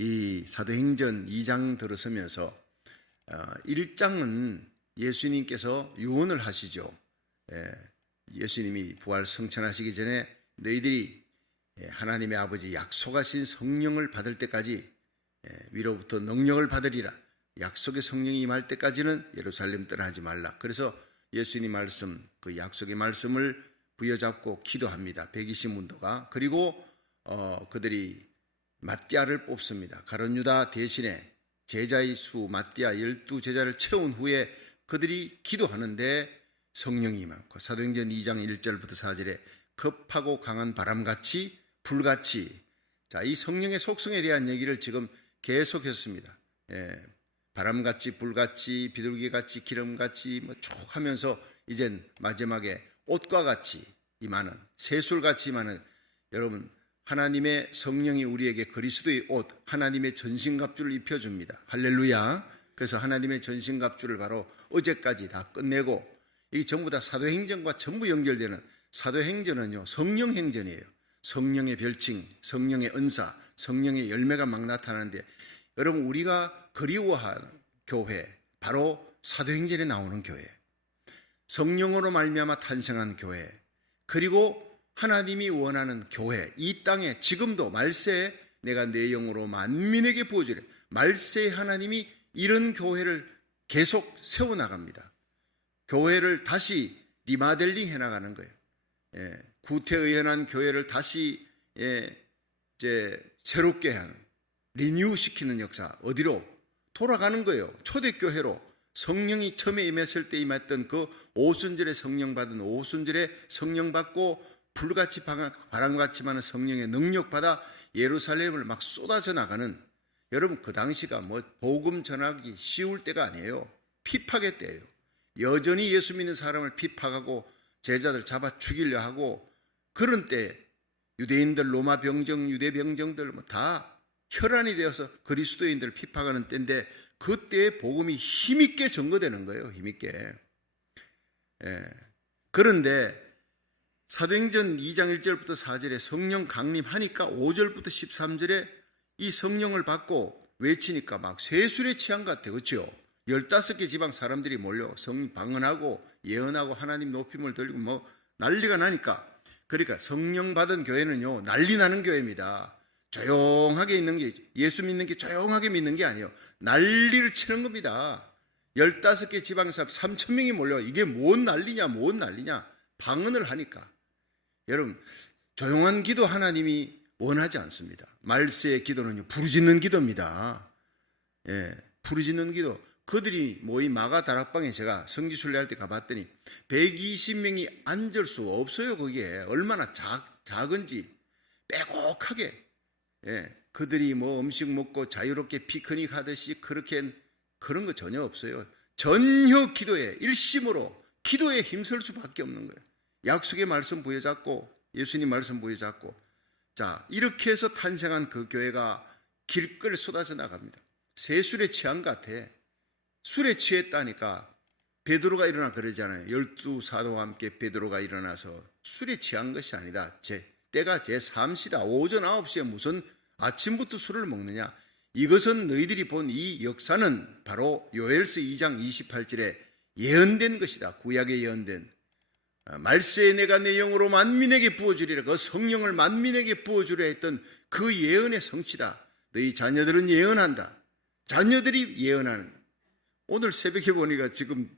이 사도행전 2장 들어서면서 1장은 예수님께서 유언을 하시죠. 예수님이 부활 성천하시기 전에 너희들이 하나님의 아버지 약속하신 성령을 받을 때까지 위로부터 능력을 받으리라. 약속의 성령이 임할 때까지는 예루살렘 떠나지 말라. 그래서 예수님 말씀, 그 약속의 말씀을 부여잡고 기도합니다. 120문도가. 그리고 그들이 마띠아를 뽑습니다. 가룟 유다 대신에 제자의 수 마띠아 12제자를 채운 후에 그들이 기도하는데 성령이 임하고 사도행전 2장 1절부터 4절에 급하고 강한 바람같이 불같이, 자, 이 성령의 속성에 대한 얘기를 지금 계속했습니다. 바람같이 불같이 비둘기같이 기름같이 쭉 하면서 이젠 마지막에 옷과 같이 임하는, 새술같이 임하는, 여러분 하나님의 성령이 우리에게 그리스도의 옷, 하나님의 전신갑주를 입혀줍니다. 할렐루야. 그래서 하나님의 전신갑주를 바로 어제까지 다 끝내고, 이게 전부 다 사도행전과 전부 연결되는, 사도행전은요 성령행전이에요. 성령의 별칭, 성령의 은사, 성령의 열매가 막 나타나는데, 여러분 우리가 그리워하는 교회, 바로 사도행전에 나오는 교회, 성령으로 말미암아 탄생한 교회, 그리고 하나님이 원하는 교회, 이 땅에 지금도 말세에 내가 내 영으로 만민에게 부어주리라. 말세에 하나님이 이런 교회를 계속 세워나갑니다. 교회를 다시 리마델링 해나가는 거예요. 구태의연한 교회를 다시 이제 새롭게 하는, 리뉴시키는 역사, 어디로? 돌아가는 거예요. 초대교회로. 성령이 처음에 임했을 때 임했던 그 오순절에 성령 받은, 오순절에 성령 받고 불같이 바람같이 많은 성령의 능력 받아 예루살렘을 막 쏟아져 나가는, 여러분 그 당시가 뭐 복음 전하기 쉬울 때가 아니에요. 핍박의 때예요. 여전히 예수 믿는 사람을 핍박하고 제자들 잡아 죽이려 하고, 그런 때 유대인들, 로마 병정, 유대 병정들 뭐 다 혈안이 되어서 그리스도인들을 핍박하는 때인데, 그때의 복음이 힘있게 전거되는 거예요. 힘있게. 그런데 사도행전 2장 1절부터 4절에 성령 강림하니까 5절부터 13절에 이 성령을 받고 외치니까 막 세술에 취한 것 같아요. 그렇죠? 15개 지방 사람들이 몰려 방언하고 예언하고 하나님 높임을 들리고 뭐 난리가 나니까, 그러니까 성령 받은 교회는요 난리 나는 교회입니다. 조용하게 있는 게, 예수 믿는 게 조용하게 믿는 게 아니에요. 난리를 치는 겁니다. 15개 지방에서 3,000명이 몰려. 이게 뭔 난리냐, 뭔 난리냐. 방언을 하니까. 여러분, 조용한 기도 하나님이 원하지 않습니다. 말세의 기도는요 부르짖는 기도입니다. 부르짖는 기도. 그들이 모인 마가 다락방에 제가 성지순례할 때 가봤더니 120명이 앉을 수 없어요. 거기에 얼마나 작은지. 빼곡하게. 그들이 뭐 음식 먹고 자유롭게 피크닉 하듯이 그런 거 전혀 없어요. 전혀 기도에, 일심으로 기도에 힘쓸 수밖에 없는 거예요. 약속의 말씀 부여잡고, 예수님 말씀 부여잡고, 자, 이렇게 해서 탄생한 그 교회가 길거리 쏟아져 나갑니다. 새술에 취한 것 같아. 술에 취했다니까. 베드로가 일어나 그러잖아요. 12사도와 함께 베드로가 일어나서 술에 취한 것이 아니다. 때가 제3시다. 오전 9시에 무슨 아침부터 술을 먹느냐. 이것은 너희들이 본 이 역사는 바로 요엘서 2장 28절에 예언된 것이다. 구약에 예언된, 말세에 내가 내 영으로 만민에게 부어주리라. 그 성령을 만민에게 부어주려 했던 그 예언의 성취다. 너희 자녀들은 예언한다. 자녀들이 예언하는. 오늘 새벽에 보니까 지금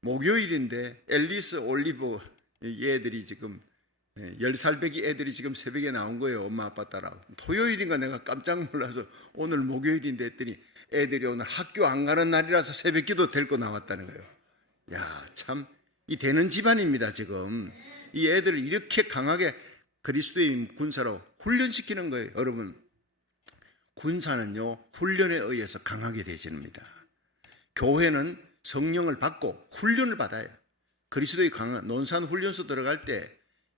목요일인데 앨리스 올리브 애들이 지금 10살배기 애들이 지금 새벽에 나온 거예요. 엄마 아빠 따라. 토요일인가 내가 깜짝 놀라서 오늘 목요일인데 했더니 애들이 오늘 학교 안 가는 날이라서 새벽기도 데리고 나왔다는 거예요. 야, 참 이 되는 집안입니다. 지금 이 애들을 이렇게 강하게 그리스도의 군사로 훈련시키는 거예요. 여러분, 군사는요 훈련에 의해서 강하게 되집니다. 교회는 성령을 받고 훈련을 받아요. 그리스도의 강한 논산훈련소 들어갈 때,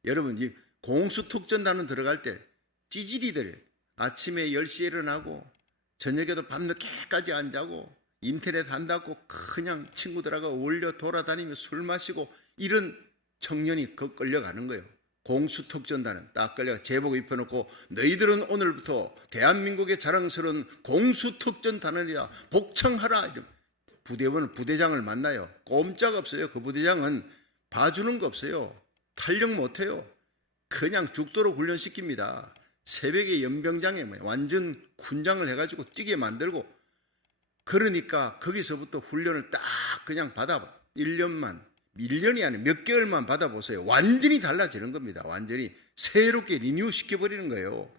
여러분 이 공수특전단은 들어갈 때 찌질이들 아침에 10시에 일어나고 저녁에도 밤늦게까지 안 자고 인터넷 한다고 그냥 친구들하고 어울려 돌아다니며 술 마시고, 이런 청년이 끌려가는 거예요. 공수특전단은 딱 걸려 제복 입혀놓고 너희들은 오늘부터 대한민국의 자랑스러운 공수특전단원이다. 복창하라. 부대장을 만나요. 꼼짝없어요. 그 부대장은 봐주는 거 없어요. 탄력 못해요. 그냥 죽도록 훈련시킵니다. 새벽에 연병장에 완전 군장을 해가지고 뛰게 만들고, 그러니까 거기서부터 훈련을 딱 그냥 받아 1년이 아니라 몇 개월만 받아보세요. 완전히 달라지는 겁니다. 완전히 새롭게 리뉴 시켜버리는 거예요.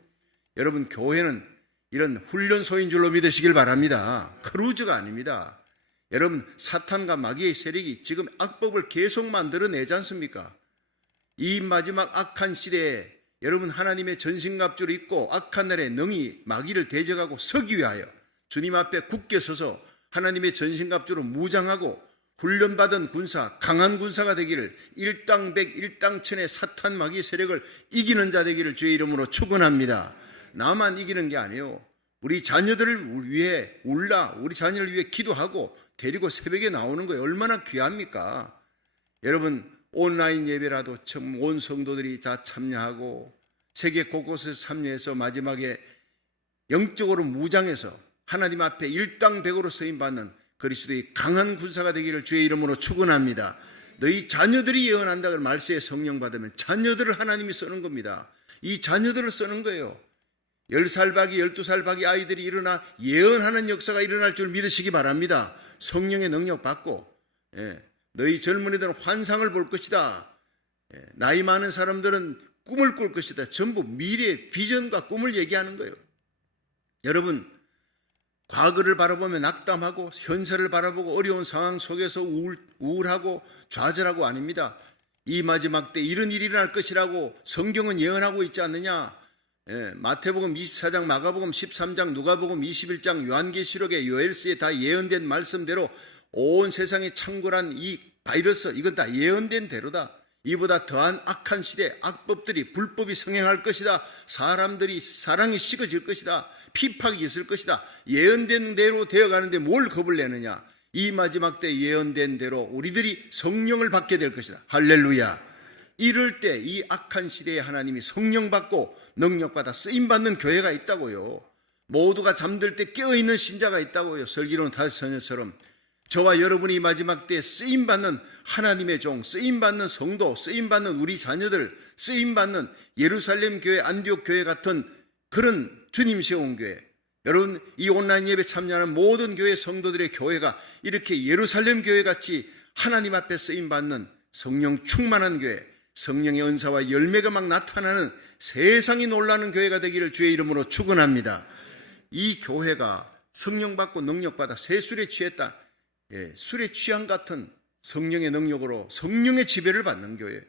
여러분, 교회는 이런 훈련소인 줄로 믿으시길 바랍니다. 크루즈가 아닙니다. 여러분, 사탄과 마귀의 세력이 지금 악법을 계속 만들어내지 않습니까? 이 마지막 악한 시대에 여러분, 하나님의 전신갑주를 입고 악한 날에 능히 마귀를 대적하고 서기 위하여 주님 앞에 굳게 서서 하나님의 전신갑주로 무장하고 훈련받은 군사, 강한 군사가 되기를, 일당백 일당천의 사탄 마귀 세력을 이기는 자 되기를 주의 이름으로 축원합니다. 나만 이기는 게 아니에요. 우리 자녀들을 위해 우리 자녀를 위해 기도하고 데리고 새벽에 나오는 거예요. 얼마나 귀합니까? 여러분, 온라인 예배라도 온 성도들이 다 참여하고 세계 곳곳에서 참여해서 마지막에 영적으로 무장해서 하나님 앞에 일당백으로 쓰임받는 그리스도의 강한 군사가 되기를 주의 이름으로 축원합니다. 너희 자녀들이 예언한다 그런 말세에 성령 받으면 자녀들을 하나님이 쓰는 겁니다. 이 자녀들을 쓰는 거예요. 10살 박이 12살 박이 아이들이 일어나 예언하는 역사가 일어날 줄 믿으시기 바랍니다. 성령의 능력 받고, 너희 젊은이들은 환상을 볼 것이다. 나이 많은 사람들은 꿈을 꿀 것이다. 전부 미래 비전과 꿈을 얘기하는 거예요. 여러분, 과거를 바라보며 낙담하고 현세를 바라보고 어려운 상황 속에서 우울하고 좌절하고 아닙니다. 이 마지막 때 이런 일이 일어날 것이라고 성경은 예언하고 있지 않느냐. 마태복음 24장, 마가복음 13장, 누가복음 21장, 요한계시록에 요엘서에 다 예언된 말씀대로 온 세상에 창궐한 이 바이러스, 이건 다 예언된 대로다. 이보다 더한 악한 시대, 악법들이, 불법이 성행할 것이다. 사람들이 사랑이 식어질 것이다. 피팍이 있을 것이다. 예언된 대로 되어가는데 뭘 겁을 내느냐. 이 마지막 때 예언된 대로 우리들이 성령을 받게 될 것이다. 할렐루야. 이럴 때 이 악한 시대에 하나님이 성령 받고 능력받아 쓰임받는 교회가 있다고요. 모두가 잠들 때 깨어있는 신자가 있다고요. 슬기로운 다윗처녀처럼 저와 여러분이 마지막 때 쓰임받는 하나님의 종, 쓰임받는 성도, 쓰임받는 우리 자녀들, 쓰임받는 예루살렘 교회, 안디옥 교회 같은 그런 주님 세운 교회, 여러분 이 온라인 예배 참여하는 모든 교회 성도들의 교회가 이렇게 예루살렘 교회 같이 하나님 앞에 쓰임받는 성령 충만한 교회, 성령의 은사와 열매가 막 나타나는 세상이 놀라는 교회가 되기를 주의 이름으로 축원합니다. 이 교회가 성령 받고 능력 받아 새 술에 취했다. 술에 취한 같은 성령의 능력으로 성령의 지배를 받는 교회.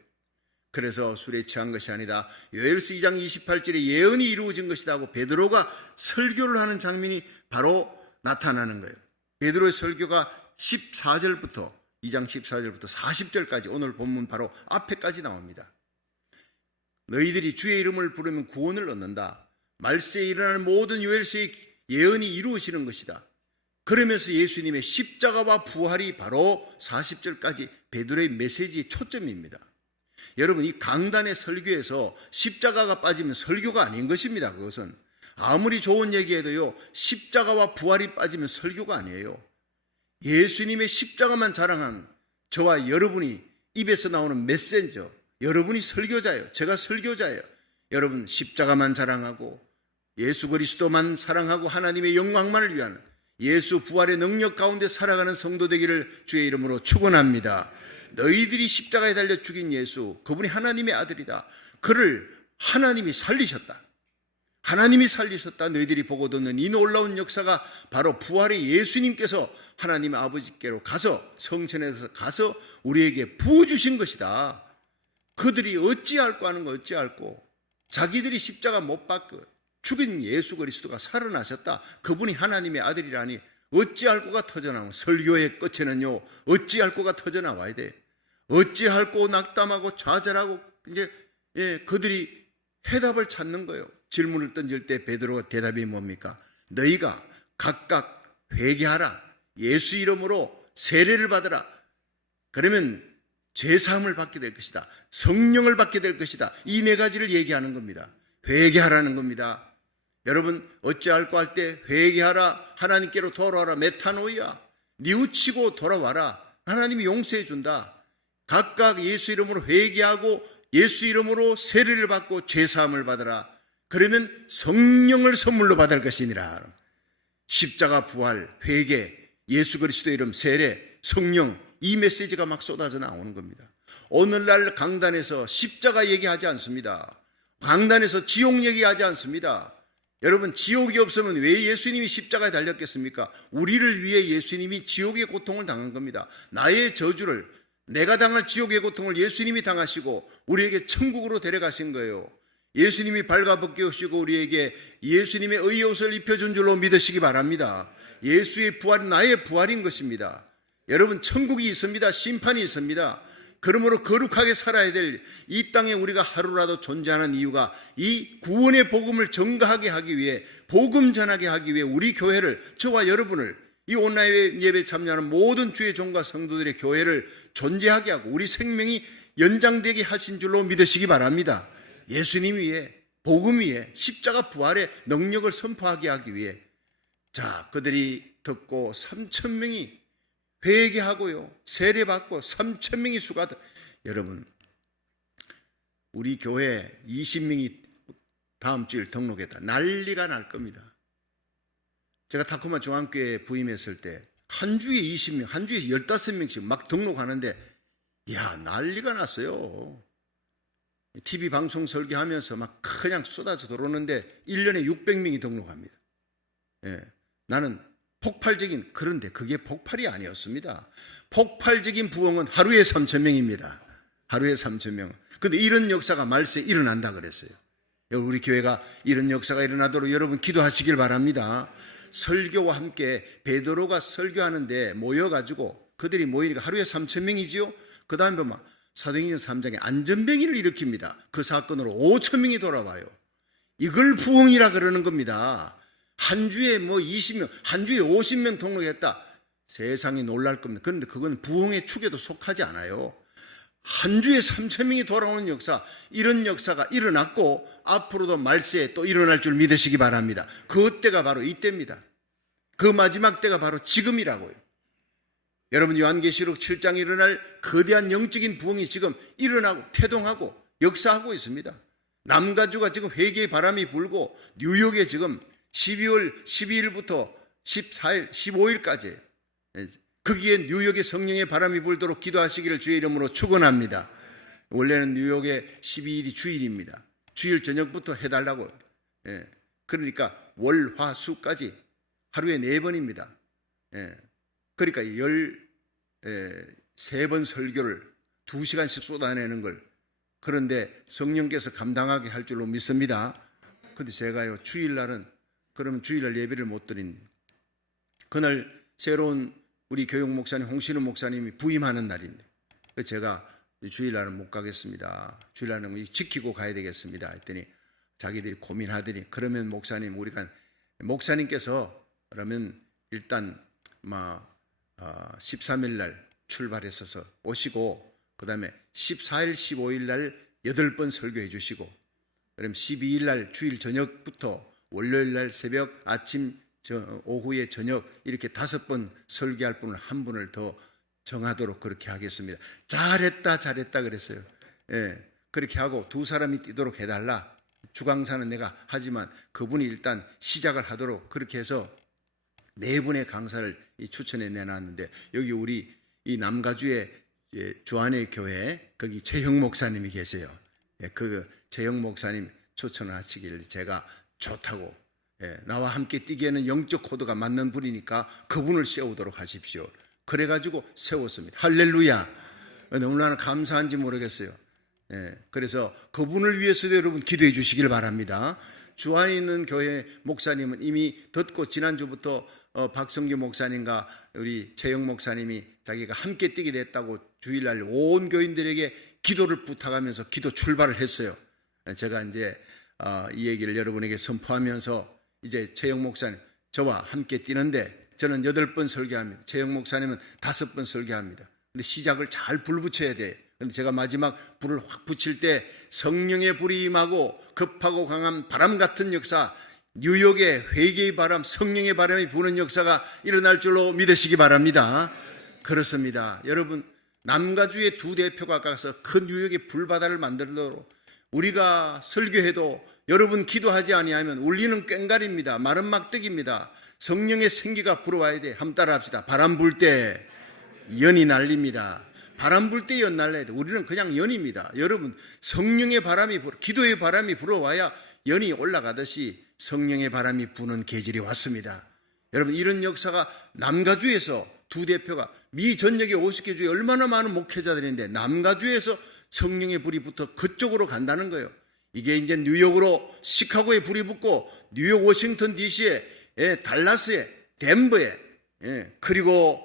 그래서 술에 취한 것이 아니다. 요엘서 2장 28절에 예언이 이루어진 것이다 하고 베드로가 설교를 하는 장면이 바로 나타나는 거예요. 베드로의 설교가 14절부터 2장 14절부터 40절까지 오늘 본문 바로 앞에까지 나옵니다. 너희들이 주의 이름을 부르면 구원을 얻는다. 말세에 일어나는 모든 요엘서의 예언이 이루어지는 것이다. 그러면서 예수님의 십자가와 부활이 바로 40절까지 베드로의 메시지의 초점입니다. 여러분, 이 강단의 설교에서 십자가가 빠지면 설교가 아닌 것입니다. 그것은 아무리 좋은 얘기해도요, 십자가와 부활이 빠지면 설교가 아니에요. 예수님의 십자가만 자랑한 저와 여러분이 입에서 나오는 메시저, 여러분이 설교자예요. 제가 설교자예요. 여러분, 십자가만 자랑하고 예수 그리스도만 사랑하고 하나님의 영광만을 위한 예수 부활의 능력 가운데 살아가는 성도 되기를 주의 이름으로 축원합니다. 너희들이 십자가에 달려 죽인 예수, 그분이 하나님의 아들이다. 그를 하나님이 살리셨다. 하나님이 살리셨다. 너희들이 보고 듣는 이 놀라운 역사가 바로 부활의 예수님께서 하나님 아버지께로 가서 성천에서 가서 우리에게 부어주신 것이다. 그들이 어찌 알고 하는 거 어찌 알고, 자기들이 십자가 못 박고 죽인 예수 그리스도가 살아나셨다. 그분이 하나님의 아들이라니 어찌 알고가 터져나오고, 설교의 끝에는요 어찌 알고가 터져나와야 돼. 어찌 알고 낙담하고 좌절하고 이제 그들이 해답을 찾는 거예요. 질문을 던질 때 베드로가 대답이 뭡니까? 너희가 각각 회개하라. 예수 이름으로 세례를 받으라. 그러면 죄사함을 받게 될 것이다. 성령을 받게 될 것이다. 이 네 가지를 얘기하는 겁니다. 회개하라는 겁니다. 여러분 어찌할꼬 할 때 회개하라, 하나님께로 돌아와라, 메타노이아, 뉘우치고 돌아와라. 하나님이 용서해 준다. 각각 예수 이름으로 회개하고 예수 이름으로 세례를 받고 죄사함을 받으라. 그러면 성령을 선물로 받을 것이니라. 십자가, 부활, 회개, 예수 그리스도 이름, 세례, 성령, 이 메시지가 막 쏟아져 나오는 겁니다. 오늘날 강단에서 십자가 얘기하지 않습니다. 강단에서 지옥 얘기하지 않습니다. 여러분 지옥이 없으면 왜 예수님이 십자가에 달렸겠습니까? 우리를 위해 예수님이 지옥의 고통을 당한 겁니다. 나의 저주를, 내가 당할 지옥의 고통을 예수님이 당하시고 우리에게 천국으로 데려가신 거예요. 예수님이 발가벗기시고 우리에게 예수님의 의의 옷을 입혀준 줄로 믿으시기 바랍니다. 예수의 부활은 나의 부활인 것입니다. 여러분 천국이 있습니다. 심판이 있습니다. 그러므로 거룩하게 살아야 될 이 땅에 우리가 하루라도 존재하는 이유가 이 구원의 복음을 전가하게 하기 위해, 복음 전하게 하기 위해 우리 교회를, 저와 여러분을, 이 온라인 예배 참여하는 모든 주의 종과 성도들의 교회를 존재하게 하고 우리 생명이 연장되게 하신 줄로 믿으시기 바랍니다. 예수님 위에, 복음 위에, 십자가 부활의 능력을 선포하게 하기 위해. 자, 그들이 듣고 3,000명이 회개하고요, 세례받고 3,000명이 수가다. 여러분 우리 교회 20명이 다음 주일 등록했다. 난리가 날 겁니다. 제가 타코마 중앙교회에 부임했을 때 한 주에 20명, 한 주에 15명씩 막 등록하는데 야, 난리가 났어요. TV 방송 설교하면서 막 그냥 쏟아져 들어오는데 1년에 600명이 등록합니다. 예, 나는 폭발적인, 그런데 그게 폭발이 아니었습니다. 폭발적인 부흥은 하루에 3,000명입니다. 하루에 3,000명. 그런데 이런 역사가 말세에 일어난다 그랬어요. 우리 교회가 이런 역사가 일어나도록 여러분 기도하시길 바랍니다. 설교와 함께 베드로가 설교하는데 모여가지고 그들이 모이니까 하루에 3,000명이지요. 그 다음에 보면 사도행전 3장에 안전병기를 일으킵니다. 그 사건으로 5,000명이 돌아와요. 이걸 부흥이라 그러는 겁니다. 한 주에 뭐 20명, 한 주에 50명 등록했다. 세상이 놀랄 겁니다. 그런데 그건 부흥의 축에도 속하지 않아요. 한 주에 3,000명이 돌아오는 역사, 이런 역사가 일어났고 앞으로도 말세에 또 일어날 줄 믿으시기 바랍니다. 그 때가 바로 이때입니다. 그 마지막 때가 바로 지금이라고요. 여러분 요한계시록 7장에 일어날 거대한 영적인 부흥이 지금 일어나고 태동하고 역사하고 있습니다. 남가주가 지금 회개의 바람이 불고 뉴욕에 지금 12월 12일부터 14일, 15일까지 거기에 뉴욕의 성령의 바람이 불도록 기도하시기를 주의 이름으로 축원합니다. 원래는 뉴욕에 12일이 주일입니다. 주일 저녁부터 해달라고. 그러니까 월, 화, 수까지 하루에 4번입니다. 그러니까 13번 설교를 2시간씩 쏟아내는 걸, 그런데 성령께서 감당하게 할 줄로 믿습니다. 그런데 제가요, 주일날은, 그러면 주일날 예배를 못 드린, 그날 새로운 우리 교육 목사님 홍신우 목사님이 부임하는 날인데 제가 주일날은 못 가겠습니다. 주일날은 지키고 가야 되겠습니다 했더니 자기들이 고민하더니, 그러면 목사님, 우리가 목사님께서 그러면 일단 13일 날 출발했어서 오시고 그 다음에 14일 15일 날 8번 설교해 주시고, 그럼 12일 날 주일 저녁부터 월요일 날 새벽, 아침, 오후에 저녁 이렇게 5번 설교할 분을 한 분을 더 정하도록 그렇게 하겠습니다. 잘했다 그랬어요. 그렇게 하고 2 사람이 뛰도록 해달라. 주강사는 내가 하지만 그분이 일단 시작을 하도록 그렇게 해서 4분의 강사를 추천해 내놨는데, 여기 우리 이 남가주의 주안의 교회 거기 최형 목사님이 계세요. 그 최형 목사님 추천하시길 제가 좋다고, 나와 함께 뛰기에는 영적 코드가 맞는 분이니까 그분을 세우도록 하십시오. 그래가지고 세웠습니다. 할렐루야. 너무나 감사한지 모르겠어요. 그래서 그분을 위해서도 여러분 기도해 주시길 바랍니다. 주안에 있는 교회 목사님은 이미 듣고 지난주부터 박성규 목사님과 우리 최영 목사님이 자기가 함께 뛰게 됐다고 주일날 온 교인들에게 기도를 부탁하면서 기도 출발을 했어요. 제가 이제 이 얘기를 여러분에게 선포하면서 이제 최영 목사님, 저와 함께 뛰는데 저는 8번 설교합니다. 최영 목사님은 5번 설교합니다. 근데 시작을 잘 불 붙여야 돼. 근데 제가 마지막 불을 확 붙일 때 성령의 불이 임하고 급하고 강한 바람 같은 역사, 뉴욕의 회개의 바람, 성령의 바람이 부는 역사가 일어날 줄로 믿으시기 바랍니다. 그렇습니다. 여러분, 남가주의 두 대표가 가서 큰 뉴욕의 불바다를 만들도록 우리가 설교해도 여러분 기도하지 아니하면 울리는 꽹과리입니다. 마른 막대기입니다. 성령의 생기가 불어와야 돼. 한번 따라 합시다. 바람 불 때 연이 날립니다. 바람 불 때 연 날려야 돼. 우리는 그냥 연입니다. 여러분, 성령의 바람이 기도의 바람이 불어와야 연이 올라가듯이 성령의 바람이 부는 계절이 왔습니다. 여러분, 이런 역사가 남가주에서 두 대표가 미 전역에 50개 주에 얼마나 많은 목회자들인데 남가주에서 성령의 불이 붙어 그쪽으로 간다는 거예요. 이게 이제 뉴욕으로 시카고에 불이 붙고 뉴욕, 워싱턴 DC에 달라스에 덴버에 그리고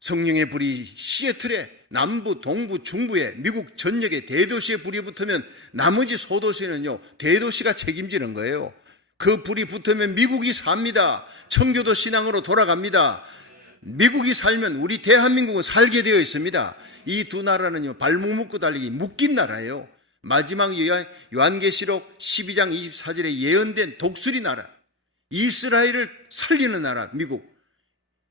성령의 불이 시애틀에 남부, 동부, 중부에 미국 전역에 대도시에 불이 붙으면 나머지 소도시는요 대도시가 책임지는 거예요. 그 불이 붙으면 미국이 삽니다. 청교도 신앙으로 돌아갑니다. 미국이 살면 우리 대한민국은 살게 되어 있습니다. 이 두 나라는요 발목 묶고 달리기 묶인 나라예요. 마지막 요한계시록 12장 24절에 예언된 독수리 나라, 이스라엘을 살리는 나라 미국.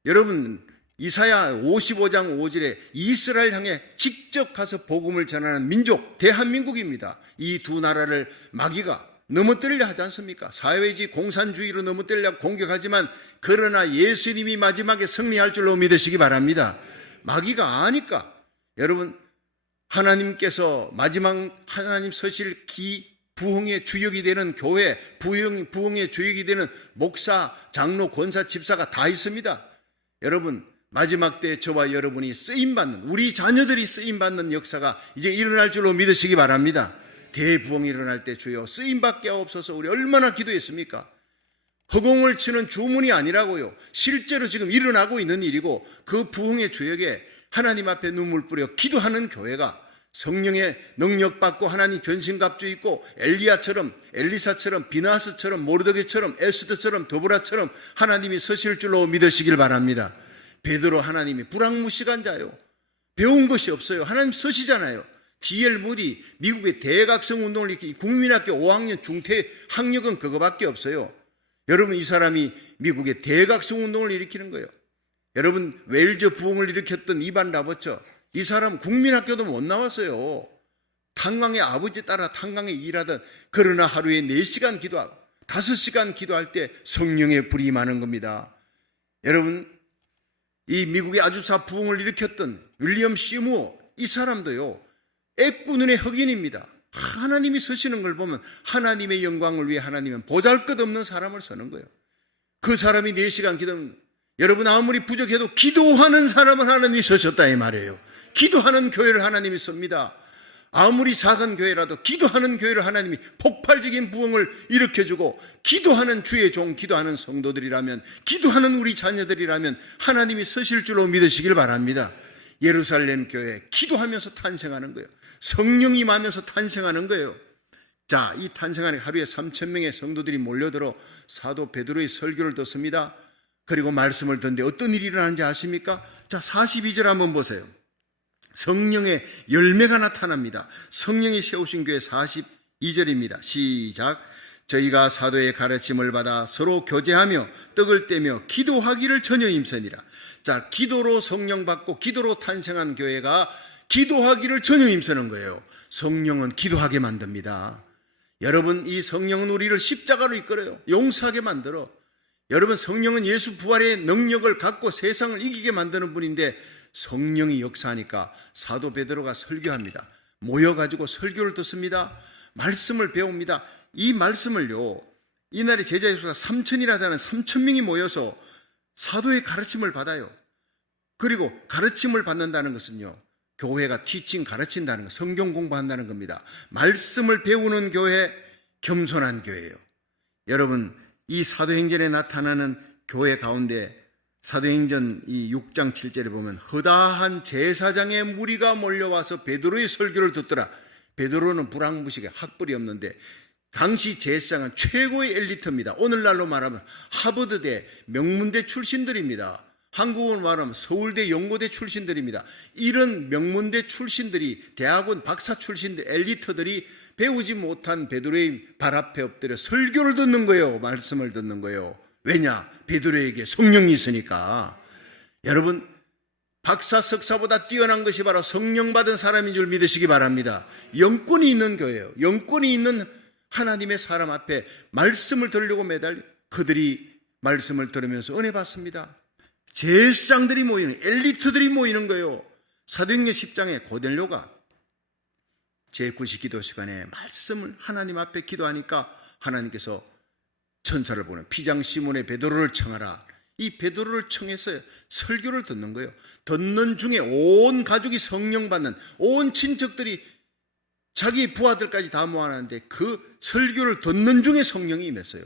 여러분, 이사야 55장 5절에 이스라엘 향해 직접 가서 복음을 전하는 민족 대한민국입니다. 이 두 나라를 마귀가 넘어뜨리려 하지 않습니까? 사회주의 공산주의로 넘어뜨리려고 공격하지만 그러나 예수님이 마지막에 승리할 줄로 믿으시기 바랍니다. 마귀가 아니까. 여러분, 하나님께서 마지막 하나님 서실 부흥의 주역이 되는 교회, 부흥의 주역이 되는 목사, 장로, 권사, 집사가 다 있습니다. 여러분, 마지막 때 저와 여러분이 쓰임받는, 우리 자녀들이 쓰임받는 역사가 이제 일어날 줄로 믿으시기 바랍니다. 대부흥이 일어날 때 주여 쓰임받게 하옵소서. 우리 얼마나 기도했습니까? 허공을 치는 주문이 아니라고요. 실제로 지금 일어나고 있는 일이고 그 부흥의 주역에 하나님 앞에 눈물 뿌려 기도하는 교회가 성령의 능력 받고 하나님 변신갑주 있고 엘리사처럼 비나스처럼 모르드게처럼 에스더처럼 더브라처럼 하나님이 서실 줄로 믿으시길 바랍니다. 베드로 하나님이 불황무식한 자요. 배운 것이 없어요. 하나님 서시잖아요. D.L. 무디 미국의 대각성 운동을 일으킨 국민학교 5학년 중퇴 학력은 그거밖에 없어요. 여러분, 이 사람이 미국의 대각성 운동을 일으키는 거예요. 여러분, 웨일즈 부흥을 일으켰던 이반 라버처, 이 사람 국민학교도 못 나왔어요. 탄광의 아버지 따라 탄광에 일하던, 그러나 하루에 4시간 기도하고 5시간 기도할 때 성령의 불이 임하는 겁니다. 여러분, 이 미국의 아주사 부흥을 일으켰던 윌리엄 시무어, 이 사람도요 애꾸눈의 흑인입니다. 하나님이 서시는 걸 보면 하나님의 영광을 위해 하나님은 보잘것없는 사람을 서는 거예요. 그 사람이 4시간 기도하면, 여러분, 아무리 부족해도 기도하는 사람은 하나님이 서셨다 이 말이에요. 기도하는 교회를 하나님이 씁니다. 아무리 작은 교회라도 기도하는 교회를 하나님이 폭발적인 부흥을 일으켜주고, 기도하는 주의 종, 기도하는 성도들이라면, 기도하는 우리 자녀들이라면 하나님이 서실 줄로 믿으시길 바랍니다. 예루살렘 교회 기도하면서 탄생하는 거예요. 성령이 임하면서 탄생하는 거예요. 자, 이 탄생하는 하루에 3,000명의 성도들이 몰려들어 사도 베드로의 설교를 듣습니다. 그리고 말씀을 듣는데 어떤 일이 일어나는지 아십니까? 자, 42절 한번 보세요. 성령의 열매가 나타납니다. 성령이 세우신 교회 42절입니다. 시작. 저희가 사도의 가르침을 받아 서로 교제하며 떡을 떼며 기도하기를 전혀 힘쓰니라. 자, 기도로 성령 받고 기도로 탄생한 교회가 기도하기를 전혀 힘쓰는 거예요. 성령은 기도하게 만듭니다. 여러분, 이 성령은 우리를 십자가로 이끌어요. 용서하게 만들어. 여러분, 성령은 예수 부활의 능력을 갖고 세상을 이기게 만드는 분인데, 성령이 역사하니까 사도 베드로가 설교합니다. 모여가지고 설교를 듣습니다. 말씀을 배웁니다. 이 말씀을요, 이날의 제자의 수가 3,000이라 하는 3,000명이 모여서 사도의 가르침을 받아요. 그리고 가르침을 받는다는 것은요, 교회가 티칭 가르친다는 것, 성경 공부한다는 겁니다. 말씀을 배우는 교회, 겸손한 교회예요. 여러분, 이 사도행전에 나타나는 교회 가운데 사도행전 이 6장 7절에 보면 허다한 제사장의 무리가 몰려와서 베드로의 설교를 듣더라. 베드로는 불황무식에 학벌이 없는데 당시 제사장은 최고의 엘리트입니다. 오늘날로 말하면 하버드대 명문대 출신들입니다. 한국은 말하면 서울대 연고대 출신들입니다. 이런 명문대 출신들이, 대학원 박사 출신들, 엘리트들이 배우지 못한 베드로의 발 앞에 엎드려 설교를 듣는 거예요. 말씀을 듣는 거예요. 왜냐? 베드로에게 성령이 있으니까. 여러분, 박사 석사보다 뛰어난 것이 바로 성령 받은 사람인 줄 믿으시기 바랍니다. 영권이 있는 교회예요. 영권이 있는 하나님의 사람 앞에 말씀을 들으려고 매달 그들이 말씀을 들으면서 은혜 받습니다. 제사장들이 모이는, 엘리트들이 모이는 거예요. 사도행전 10장에 고넬료가 제9시 기도 시간에 말씀을 하나님 앞에 기도하니까 하나님께서 천사를 보내 피장 시몬의 베드로를 청하라. 이 베드로를 청해서 설교를 듣는 거예요. 듣는 중에 온 가족이 성령 받는, 온 친척들이 자기 부하들까지 다 모아놨는데 그 설교를 듣는 중에 성령이 임했어요.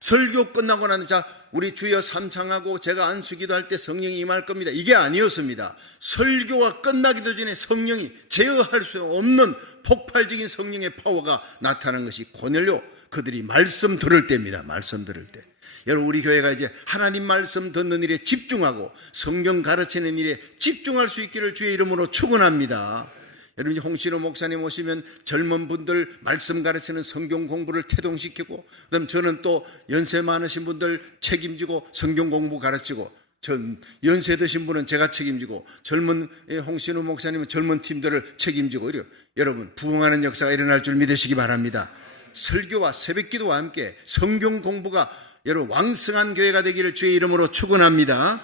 설교 끝나고 나는 자 우리 주여 삼창하고 제가 안수기도 할 때 성령이 임할 겁니다. 이게 아니었습니다. 설교가 끝나기도 전에 성령이 제어할 수 없는 폭발적인 성령의 파워가 나타난 것이 고넬료 그들이 말씀 들을 때입니다. 말씀 들을 때. 여러분, 우리 교회가 이제 하나님 말씀 듣는 일에 집중하고 성경 가르치는 일에 집중할 수 있기를 주의 이름으로 축원합니다. 여러분, 홍신호 목사님 오시면 젊은 분들 말씀 가르치는 성경 공부를 태동시키고, 그다음 저는 또 연세 많으신 분들 책임지고 성경 공부 가르치고, 전 연세 드신 분은 제가 책임지고, 젊은 홍신호 목사님은 젊은 팀들을 책임지고, 이래요. 여러분, 부흥하는 역사가 일어날 줄 믿으시기 바랍니다. 설교와 새벽기도와 함께 성경 공부가 여러분 왕성한 교회가 되기를 주의 이름으로 축원합니다.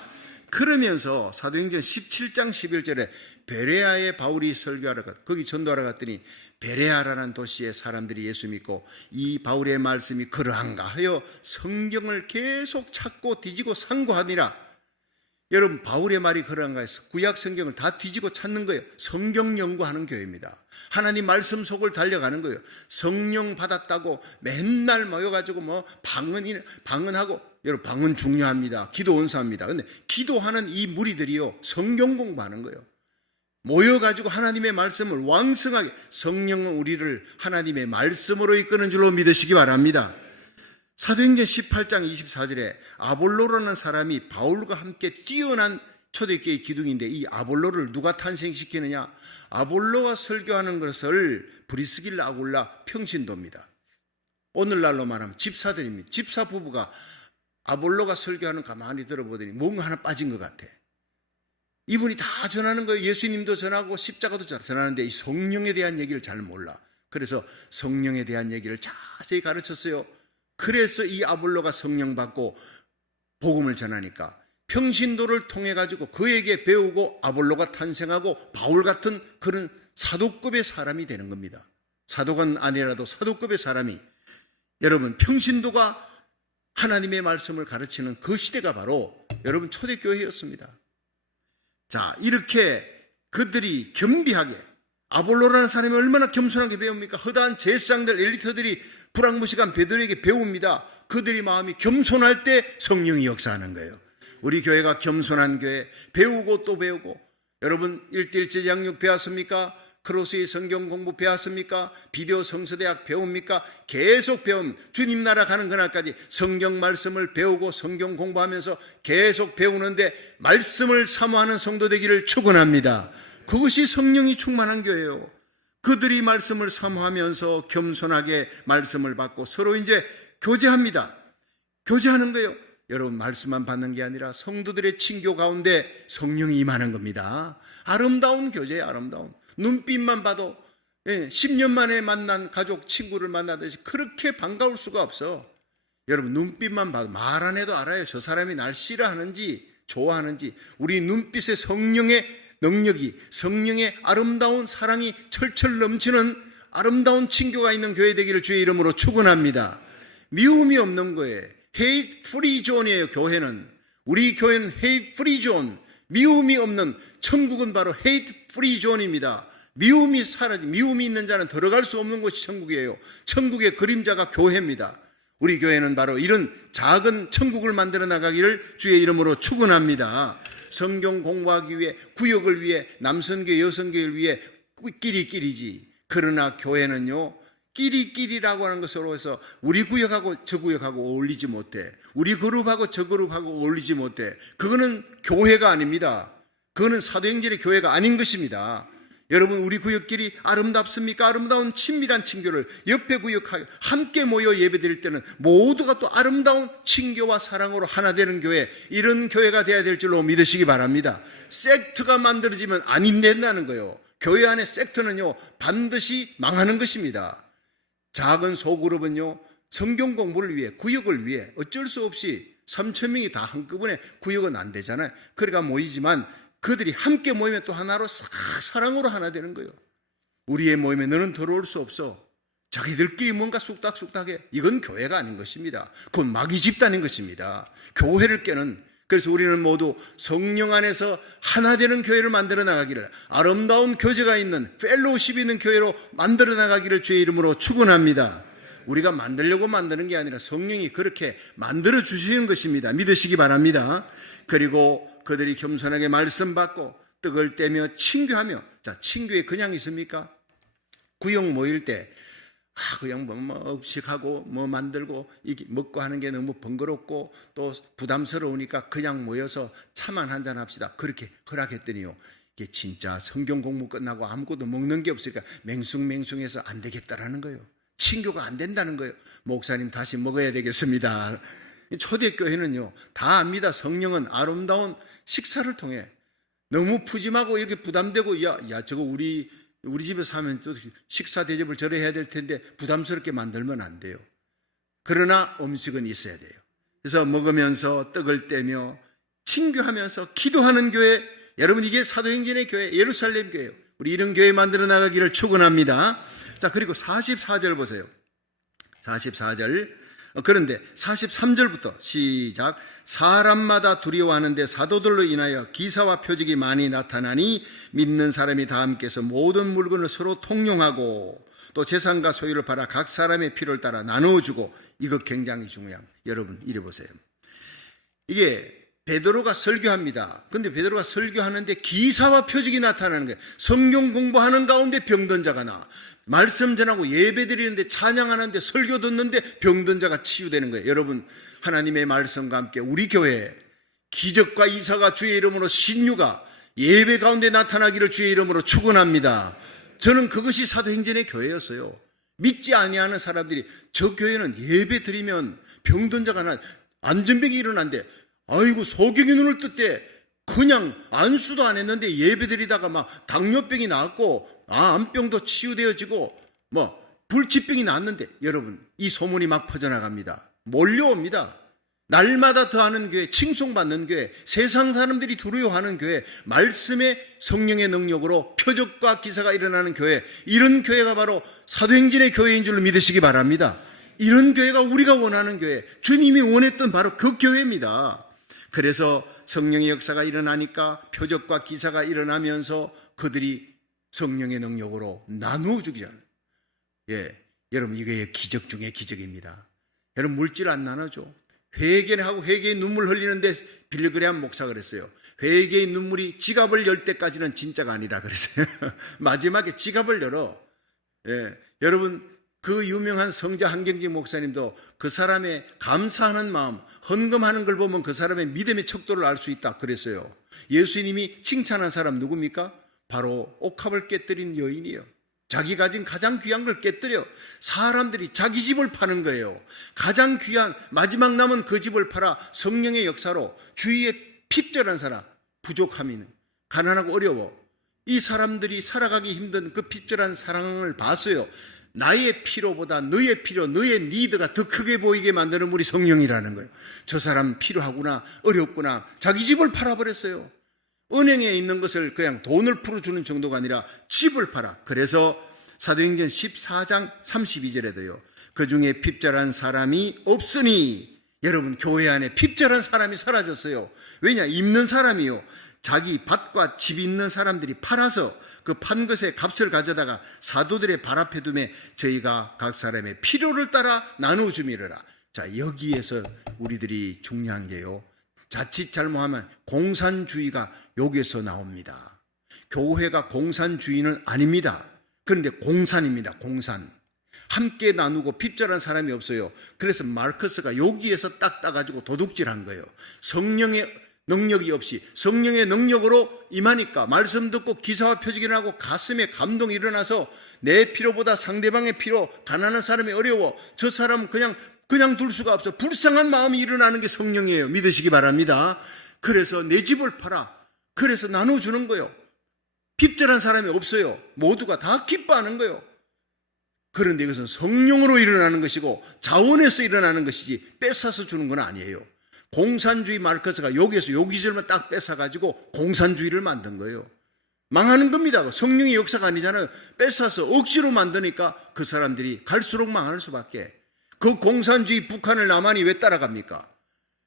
그러면서 사도행전 17장 11절에 베레아에 바울이 설교하러 거기 전도하러 갔더니 베레아라는 도시의 사람들이 예수 믿고 이 바울의 말씀이 그러한가 하여 성경을 계속 찾고 뒤지고 상고하니라. 여러분, 바울의 말이 그러한가 해서 구약 성경을 다 뒤지고 찾는 거예요. 성경 연구하는 교회입니다. 하나님 말씀 속을 달려가는 거예요. 성령 받았다고 맨날 모여가지고 방언하고, 여러분 방언 중요합니다. 기도 원사합니다. 근데 기도하는 이 무리들이요 성경 공부하는 거예요. 모여가지고 하나님의 말씀을 왕성하게, 성령은 우리를 하나님의 말씀으로 이끄는 줄로 믿으시기 바랍니다. 사도행전 18장 24절에 아볼로라는 사람이 바울과 함께 뛰어난 초대교회의 기둥인데, 이 아볼로를 누가 탄생시키느냐? 아볼로가 설교하는 것을 브리스길라 아굴라 평신도입니다. 오늘날로 말하면 집사들입니다. 집사 부부가 아볼로가 설교하는 가만히 들어보더니 뭔가 하나 빠진 것 같아. 이분이 다 전하는 거예요. 예수님도 전하고 십자가도 전하는데 이 성령에 대한 얘기를 잘 몰라. 그래서 성령에 대한 얘기를 자세히 가르쳤어요. 그래서 이 아볼로가 성령 받고 복음을 전하니까 평신도를 통해 가지고 그에게 배우고 아볼로가 탄생하고 바울 같은 그런 사도급의 사람이 되는 겁니다. 사도가 아니라도 사도급의 사람이, 여러분 평신도가 하나님의 말씀을 가르치는 그 시대가 바로 여러분 초대교회였습니다. 자, 이렇게 그들이 겸비하게, 아볼로라는 사람이 얼마나 겸손하게 배웁니까? 허다한 제사장들, 엘리트들이 불황무식한 베드로에게 배웁니다. 그들이 마음이 겸손할 때 성령이 역사하는 거예요. 우리 교회가 겸손한 교회, 배우고 또 배우고. 여러분 1대1 양육 배웠습니까? 크로스의 성경 공부 배웠습니까? 비디오 성서대학 배웁니까? 계속 배우면 주님 나라 가는 그날까지 성경 말씀을 배우고 성경 공부하면서 계속 배우는데 말씀을 사모하는 성도 되기를 축원합니다. 그것이 성령이 충만한 교회예요. 그들이 말씀을 사모하면서 겸손하게 말씀을 받고 서로 이제 교제합니다. 교제하는 거예요. 여러분, 말씀만 받는 게 아니라 성도들의 친교 가운데 성령이 임하는 겁니다. 아름다운 교제예요. 아름다운. 눈빛만 봐도 10년 만에 만난 가족 친구를 만나듯이 그렇게 반가울 수가 없어. 여러분, 눈빛만 봐도 말 안 해도 알아요. 저 사람이 날 싫어하는지 좋아하는지. 우리 눈빛에 성령의 능력이, 성령의 아름다운 사랑이 철철 넘치는 아름다운 친교가 있는 교회 되기를 주의 이름으로 축원합니다. 미움이 없는 거예요. hate free zone이에요. 교회는. 우리 교회는 hate free zone, 미움이 없는, 천국은 바로 hate free zone입니다. 미움이 사라지, 미움이 있는 자는 들어갈 수 없는 곳이 천국이에요. 천국의 그림자가 교회입니다. 우리 교회는 바로 이런 작은 천국을 만들어 나가기를 주의 이름으로 축원합니다. 성경 공부하기 위해, 구역을 위해, 남성교회 여성교회를 위해 끼리끼리지. 그러나 교회는요, 끼리끼리라고 하는 것으로 해서 우리 구역하고 저 구역하고 어울리지 못해. 우리 그룹하고 저 그룹하고 어울리지 못해. 그거는 교회가 아닙니다. 그거는 사도행전의 교회가 아닌 것입니다. 여러분, 우리 구역끼리 아름답습니까? 아름다운 친밀한 친교를 옆에 구역하여 함께 모여 예배드릴 때는 모두가 또 아름다운 친교와 사랑으로 하나 되는 교회, 이런 교회가 되어야 될 줄로 믿으시기 바랍니다. 섹트가 만들어지면 안 된다는 거예요. 교회 안에 섹트는요, 반드시 망하는 것입니다. 작은 소그룹은요, 성경 공부를 위해, 구역을 위해 어쩔 수 없이 3,000명이 다 한꺼번에 구역은 안 되잖아요. 그러니까 모이지만 그들이 함께 모이면 또 하나로 싹 사랑으로 하나 되는 거예요. 우리의 모임에 너는 들어올 수 없어. 자기들끼리 뭔가 쑥닥쑥닥해. 이건 교회가 아닌 것입니다. 그건 마귀 집단인 것입니다. 교회를 깨는, 그래서 우리는 모두 성령 안에서 하나 되는 교회를 만들어 나가기를, 아름다운 교제가 있는, 펠로우십이 있는 교회로 만들어 나가기를 주의 이름으로 축원합니다. 우리가 만들려고 만드는 게 아니라 성령이 그렇게 만들어 주시는 것입니다. 믿으시기 바랍니다. 그리고 그들이 겸손하게 말씀 받고 떡을 떼며 친교하며. 자, 친교에 그냥 있습니까? 구역 모일 때 그냥 뭐 음식하고 뭐 만들고 이게 먹고 하는 게 너무 번거롭고 또 부담스러우니까 그냥 모여서 차만 한잔 합시다. 그렇게 허락했더니요, 이게 진짜 성경 공부 끝나고 아무것도 먹는 게 없으니까 맹숭맹숭해서 안 되겠다라는 거예요. 친교가 안 된다는 거예요. 목사님 다시 먹어야 되겠습니다. 초대교회는요 다 압니다. 성령은 아름다운 식사를 통해, 너무 푸짐하고 이렇게 부담되고 야 저거 우리 집에서 하면 또 식사 대접을 저래 해야 될 텐데 부담스럽게 만들면 안 돼요. 그러나 음식은 있어야 돼요. 그래서 먹으면서 떡을 떼며 친교하면서 기도하는 교회, 여러분 이게 사도행전의 교회, 예루살렘 교회예요. 우리 이런 교회 만들어 나가기를 축원합니다. 자, 그리고 44절 보세요. 44절. 그런데 43절부터 시작. 사람마다 두려워하는데 사도들로 인하여 기사와 표적이 많이 나타나니 믿는 사람이 다 함께서 모든 물건을 서로 통용하고 또 재산과 소유를 팔아 각 사람의 필요를 따라 나누어주고. 이거 굉장히 중요한, 여러분 이래 보세요. 이게 베드로가 설교합니다. 근데 베드로가 설교하는데 기사와 표적이 나타나는 거예요. 성경 공부하는 가운데 병든 자가 나, 말씀 전하고 예배 드리는데, 찬양하는데, 설교 듣는데 병든 자가 치유되는 거예요. 여러분, 하나님의 말씀과 함께 우리 교회에 기적과 이사가 주의 이름으로, 신유가 예배 가운데 나타나기를 주의 이름으로 축원합니다. 저는 그것이 사도행전의 교회였어요. 믿지 아니하는 사람들이 저 교회는 예배 드리면 병든 자가 나, 안전병이 일어난대. 아이고, 소경이 눈을 뜰 때 그냥 안수도 안 했는데 예배 드리다가 막 당뇨병이 나왔고 암병도 치유되어지고 불치병이 나왔는데, 여러분 이 소문이 막 퍼져나갑니다. 몰려옵니다. 날마다 더하는 교회, 칭송받는 교회, 세상 사람들이 두려워하는 교회, 말씀의 성령의 능력으로 표적과 기사가 일어나는 교회, 이런 교회가 바로 사도행전의 교회인 줄로 믿으시기 바랍니다. 이런 교회가 우리가 원하는 교회, 주님이 원했던 바로 그 교회입니다. 그래서 성령의 역사가 일어나니까 표적과 기사가 일어나면서 그들이 성령의 능력으로 나누어 주기잖아요. 여러분 이게 기적 중에 기적입니다. 여러분 물질 안 나눠줘. 회개하고 회개의 눈물 흘리는데 빌리그레암 목사가 그랬어요. 회개의 눈물이 지갑을 열 때까지는 진짜가 아니라 그랬어요. 마지막에 지갑을 열어. 여러분 그 유명한 성자 한경직 목사님도 그 사람의 감사하는 마음, 헌금하는 걸 보면 그 사람의 믿음의 척도를 알 수 있다 그랬어요. 예수님이 칭찬한 사람 누굽니까? 바로 옥합을 깨뜨린 여인이에요. 자기 가진 가장 귀한 걸 깨뜨려 사람들이 자기 집을 파는 거예요. 가장 귀한 마지막 남은 그 집을 팔아 성령의 역사로 주위에 핍절한 사람, 부족함이 있는, 가난하고 어려워, 이 사람들이 살아가기 힘든 그 핍절한 사랑을 봤어요. 나의 필요보다 너의 필요, 너의 니드가 더 크게 보이게 만드는 우리 성령이라는 거예요. 저 사람 필요하구나, 어렵구나. 자기 집을 팔아버렸어요. 은행에 있는 것을 그냥 돈을 풀어주는 정도가 아니라 집을 팔아. 그래서 사도행전 14장 32절에도요. 그 중에 핍절한 사람이 없으니, 여러분 교회 안에 핍절한 사람이 사라졌어요. 왜냐? 입는 사람이요, 자기 밭과 집 있는 사람들이 팔아서 그 판 것의 값을 가져다가 사도들의 발 앞에 두매 저희가 각 사람의 필요를 따라 나누어 주미르라. 자, 여기에서 우리들이 중요한 게요, 자칫 잘못하면 공산주의가 여기에서 나옵니다. 교회가 공산주의는 아닙니다. 그런데 공산입니다. 공산. 함께 나누고 핍절한 사람이 없어요. 그래서 마르크스가 여기에서 딱 따가지고 도둑질한 거예요. 성령의 능력이 없이 성령의 능력으로 임하니까 말씀 듣고 기사와 표적이 일어나고 가슴에 감동이 일어나서 내 필요보다 상대방의 필요, 가난한 사람이 어려워, 저 사람은 그냥 둘 수가 없어. 불쌍한 마음이 일어나는 게 성령이에요. 믿으시기 바랍니다. 그래서 내 집을 팔아. 그래서 나눠주는 거예요. 핍절한 사람이 없어요. 모두가 다 기뻐하는 거예요. 그런데 이것은 성령으로 일어나는 것이고 자원에서 일어나는 것이지 뺏어서 주는 건 아니에요. 공산주의 마르크스가 여기에서 요 기절만 딱 뺏어가지고 공산주의를 만든 거예요. 망하는 겁니다. 성령의 역사가 아니잖아요. 뺏어서 억지로 만드니까 그 사람들이 갈수록 망할 수밖에. 그 공산주의 북한을 남한이 왜 따라갑니까?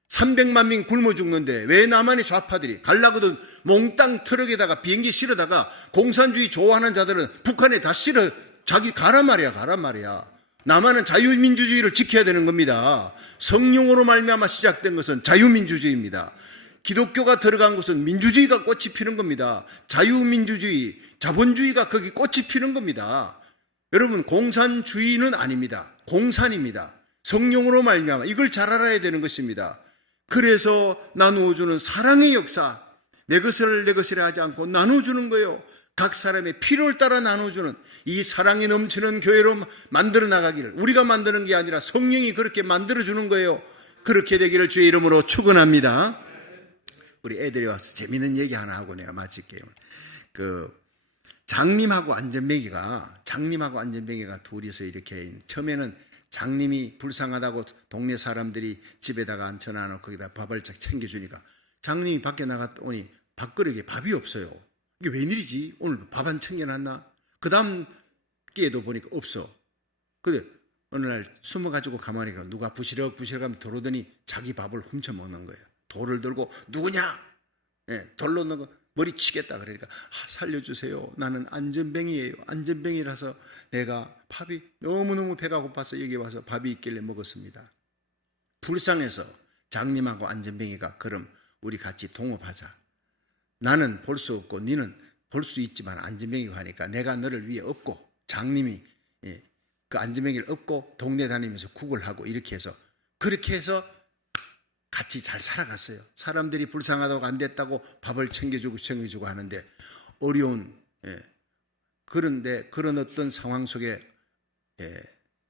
300만 명 굶어 죽는데 왜 남한의 좌파들이 갈라거든 몽땅 트럭에다가 비행기 실어다가 공산주의 좋아하는 자들은 북한에 다 실어 자기 가란 말이야. 남한은 자유민주주의를 지켜야 되는 겁니다. 성령으로 말미암아 시작된 것은 자유민주주의입니다. 기독교가 들어간 것은 민주주의가 꽃이 피는 겁니다. 자유민주주의, 자본주의가 거기 꽃이 피는 겁니다. 여러분, 공산주의는 아닙니다. 공산입니다. 성령으로 말미암아 이걸 잘 알아야 되는 것입니다. 그래서 나누어주는 사랑의 역사, 내 것을 내 것이라 하지 않고 나눠주는 거예요. 각 사람의 필요를 따라 나눠주는 이 사랑이 넘치는 교회로 만들어 나가기를, 우리가 만드는 게 아니라 성령이 그렇게 만들어주는 거예요. 그렇게 되기를 주의 이름으로 축원합니다. 우리 애들이 와서 재밌는 얘기 하나 하고 내가 마칠게요. 장님하고 안전뱅이가 둘이서 이렇게, 처음에는 장님이 불쌍하다고 동네 사람들이 집에다가 앉혀놔놓고 거기다 밥을 챙겨주니까 장님이 밖에 나갔더니 밥그릇에 밥이 없어요. 이게 웬일이지? 오늘 밥 안 챙겨놨나? 그 다음 끼에도 보니까 없어. 근데 어느 날 숨어가지고 가만히 가 누가 부시럭 하면 들어오더니 자기 밥을 훔쳐먹는 거예요. 돌을 들고 누구냐? 돌로 넣고 머리 치겠다 그러니까 살려주세요. 나는 안전뱅이에요. 안전뱅이라서 내가 밥이 너무너무 배가 고파서 여기 와서 밥이 있길래 먹었습니다. 불쌍해서 장님하고 안전뱅이가 그럼 우리 같이 동업하자. 나는 볼 수 없고 너는 볼 수 있지만 안전뱅이가 하니까 내가 너를 위해 업고 장님이 그 안전뱅이를 업고 동네 다니면서 국을 하고 이렇게 해서 그렇게 해서 같이 잘 살아갔어요. 사람들이 불쌍하다고 안 됐다고 밥을 챙겨주고 하는데 어려운 그런데 그런 어떤 상황 속에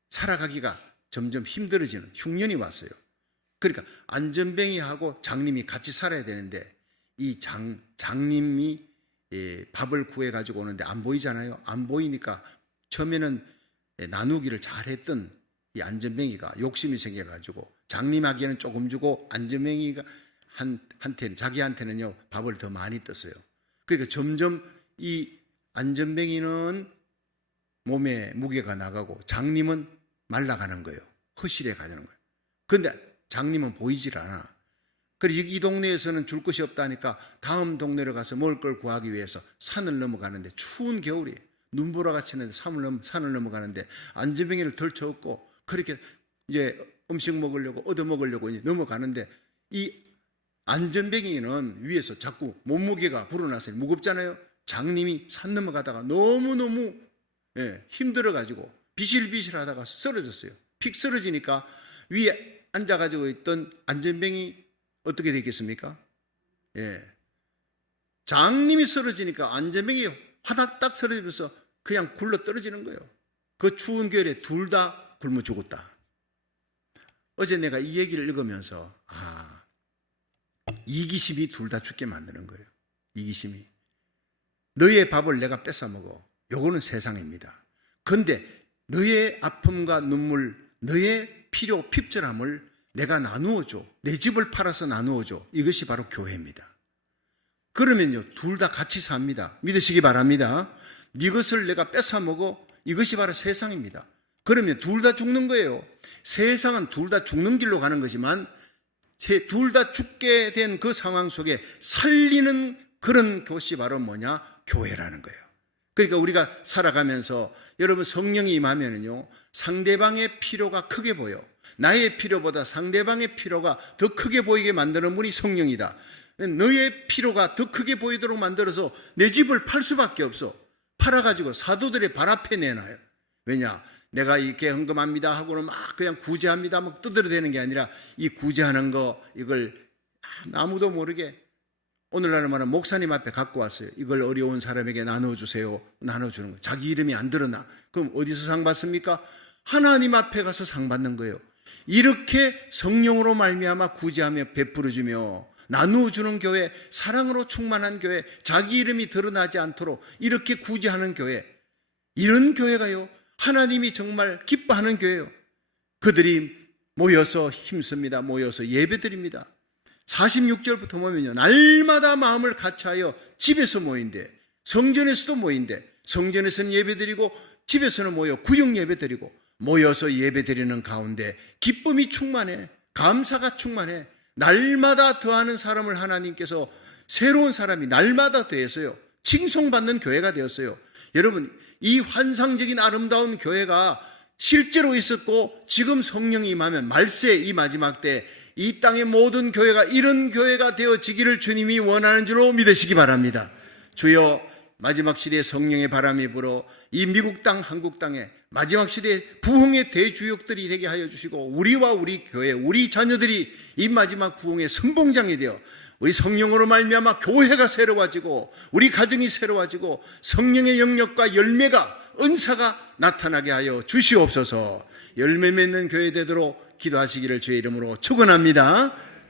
살아가기가 점점 힘들어지는 흉년이 왔어요. 그러니까 안전뱅이하고 장님이 같이 살아야 되는데 이 장님이 밥을 구해가지고 오는데 안 보이잖아요. 안 보이니까 처음에는 나누기를 잘했던 이 안전뱅이가 욕심이 생겨가지고 장님에게는 조금 주고 안전뱅이가 자기한테는요 밥을 더 많이 떴어요. 그러니까 점점 이 안전뱅이는 몸에 무게가 나가고 장님은 말라가는 거예요. 허실해 가는 거예요. 그런데 장님은 보이질 않아. 그리고 이 동네에서는 줄 것이 없다니까 다음 동네로 가서 먹을 걸 구하기 위해서 산을 넘어가는데 추운 겨울이 눈보라가 치는데 산을 넘어가는데 안전뱅이를 덜쳐업고 그렇게 이제 음식 먹으려고 얻어먹으려고 이제 넘어가는데 이 안전뱅이는 위에서 자꾸 몸무게가 불어나서 무겁잖아요. 장님이 산 넘어가다가 너무너무 힘들어가지고 비실비실하다가 쓰러졌어요. 픽 쓰러지니까 위에 앉아가지고 있던 안전뱅이 어떻게 되겠습니까? 장님이 쓰러지니까 안전뱅이 화닥딱 쓰러지면서 그냥 굴러 떨어지는 거예요. 그 추운 겨울에 둘 다 굶어 죽었다. 어제 내가 이 얘기를 읽으면서 이기심이 둘 다 죽게 만드는 거예요. 이기심이. 너의 밥을 내가 뺏어 먹어. 요거는 세상입니다. 그런데 너의 아픔과 눈물, 너의 필요, 핍절함을 내가 나누어줘. 내 집을 팔아서 나누어줘. 이것이 바로 교회입니다. 그러면요 둘 다 같이 삽니다. 믿으시기 바랍니다. 네 것을 내가 뺏어 먹어. 이것이 바로 세상입니다. 그러면 둘 다 죽는 거예요. 세상은 둘 다 죽는 길로 가는 거지만 둘 다 죽게 된 그 상황 속에 살리는 그런 곳이 바로 뭐냐? 교회라는 거예요. 그러니까 우리가 살아가면서 여러분 성령이 임하면은요 상대방의 필요가 크게 보여. 나의 필요보다 상대방의 필요가 더 크게 보이게 만드는 분이 성령이다. 너의 필요가 더 크게 보이도록 만들어서 내 집을 팔 수밖에 없어. 팔아가지고 사도들의 발 앞에 내놔요. 왜냐? 내가 이렇게 헌금합니다 하고는 막 그냥 구제합니다 막 떠들어대는 게 아니라 이 구제하는 거 이걸 아무도 모르게 오늘날은 말하면 목사님 앞에 갖고 왔어요. 이걸 어려운 사람에게 나눠주세요. 나눠주는 거예요. 자기 이름이 안 드러나. 그럼 어디서 상 받습니까? 하나님 앞에 가서 상 받는 거예요. 이렇게 성령으로 말미암아 구제하며 베풀어주며 나누어주는 교회, 사랑으로 충만한 교회, 자기 이름이 드러나지 않도록 이렇게 구제하는 교회, 이런 교회가요 하나님이 정말 기뻐하는 교회예요. 그들이 모여서 힘씁니다. 모여서 예배드립니다. 46절부터 보면요, 날마다 마음을 같이하여 집에서 모인대, 성전에서도 모인대, 성전에서는 예배드리고 집에서는 모여 구역 예배드리고 모여서 예배드리는 가운데 기쁨이 충만해, 감사가 충만해. 날마다 더하는 사람을 하나님께서 새로운 사람이 날마다 더해서요 칭송받는 교회가 되었어요. 여러분, 이 환상적인 아름다운 교회가 실제로 있었고 지금 성령이 임하면 말세 이 마지막 때 이 땅의 모든 교회가 이런 교회가 되어지기를 주님이 원하는 줄로 믿으시기 바랍니다. 주여, 마지막 시대에 성령의 바람이 불어 이 미국 땅, 한국 땅에 마지막 시대에 부흥의 대주역들이 되게 하여 주시고 우리와 우리 교회, 우리 자녀들이 이 마지막 부흥의 선봉장이 되어 우리 성령으로 말미암아 교회가 새로워지고 우리 가정이 새로워지고 성령의 영역과 열매가, 은사가 나타나게 하여 주시옵소서. 열매 맺는 교회 되도록 기도하시기를 주의 이름으로 축원합니다.